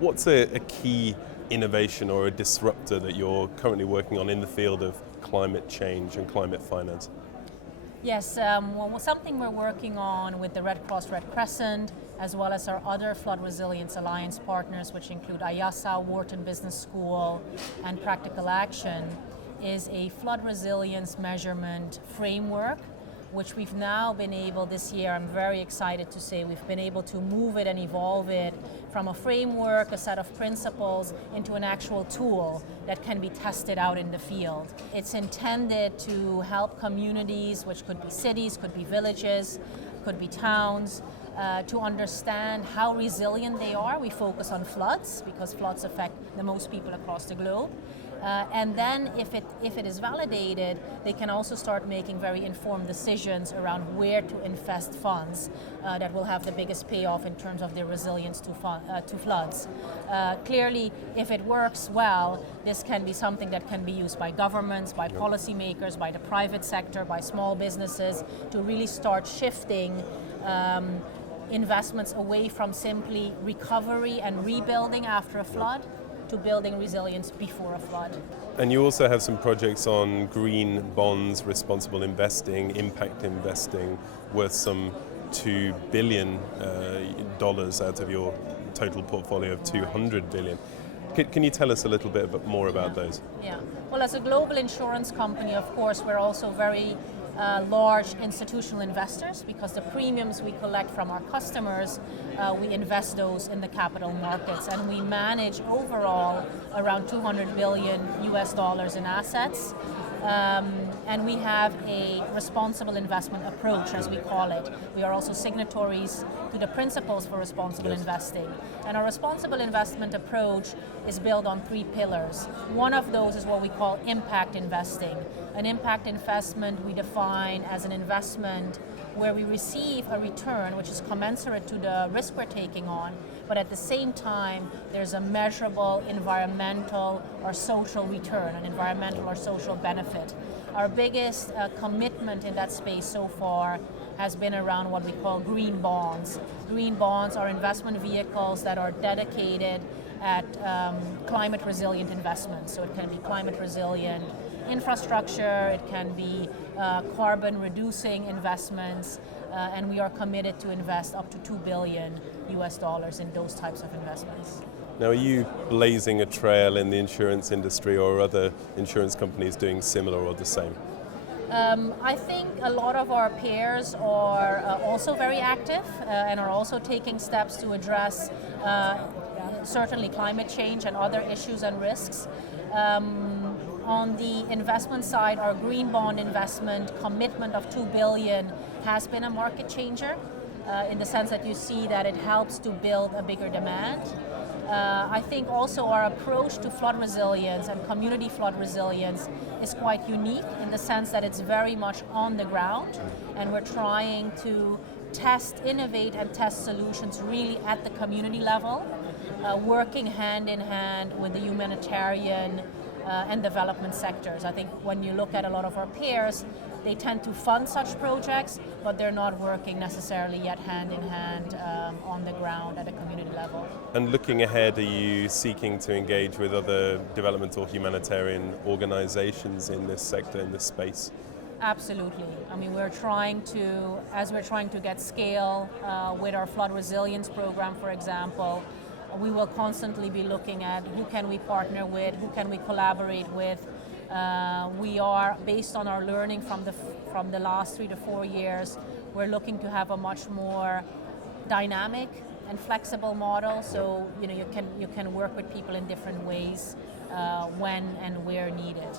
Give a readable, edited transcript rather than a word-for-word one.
What's a key innovation or a disruptor that you're currently working on in the field of climate change and climate finance? Yes, something we're working on with the Red Cross Red Crescent, as well as our other Flood Resilience Alliance partners, which include IASA, Wharton Business School, and Practical Action, is a flood resilience measurement framework, which we've now been able this year, I'm very excited to say, we've been able to move it and evolve it from a framework, a set of principles, into an actual tool that can be tested out in the field. It's intended to help communities, which could be cities, could be villages, could be towns, to understand how resilient they are. We focus on floods because floods affect the most people across the globe. And then if it is validated, they can also start making very informed decisions around where to invest funds that will have the biggest payoff in terms of their resilience to floods. Clearly, if it works well, this can be something that can be used by governments, by policymakers, by the private sector, by small businesses to really start shifting investments away from simply recovery and rebuilding after a flood to building resilience before a flood. And you also have some projects on green bonds, responsible investing, impact investing, worth some $2 billion out of your total portfolio of $200 billion. Can you tell us a little bit more about those? Yeah. Well, as a global insurance company, of course, we're also very large institutional investors because the premiums we collect from our customers, we invest those in the capital markets, and we manage overall around $200 billion in assets. And we have a responsible investment approach, as we call it. We are also signatories to the principles for responsible investing. And our responsible investment approach is built on 3 pillars. One of those is what we call impact investing. An impact investment we define as an investment where we receive a return which is commensurate to the risk we're taking on, but at the same time there's a measurable environmental or social return, an environmental or social benefit. Our biggest commitment in that space so far has been around what we call green bonds. Green bonds are investment vehicles that are dedicated at climate resilient investments. So it can be climate resilient infrastructure, it can be carbon reducing investments, and we are committed to invest up to $2 billion in those types of investments. Now, are you blazing a trail in the insurance industry, or are other insurance companies doing similar or the same? I think a lot of our peers are also very active and are also taking steps to address certainly climate change and other issues and risks. On the investment side, our green bond investment commitment of $2 billion has been a market changer in the sense that you see that it helps to build a bigger demand. I think also our approach to flood resilience and community flood resilience is quite unique in the sense that it's very much on the ground, and we're trying to innovate and test solutions really at the community level, working hand in hand with the humanitarian and development sectors. I think when you look at a lot of our peers, they tend to fund such projects, but they're not working necessarily yet hand in hand on the ground at a community level. And looking ahead, are you seeking to engage with other development or humanitarian organizations in this sector, in this space? Absolutely. I mean, we're trying to get scale with our flood resilience program, for example. We will constantly be looking at who can we partner with, who can we collaborate with. We are, based on our learning from the last 3 to 4 years, we're looking to have a much more dynamic and flexible model. So you can work with people in different ways when and where needed.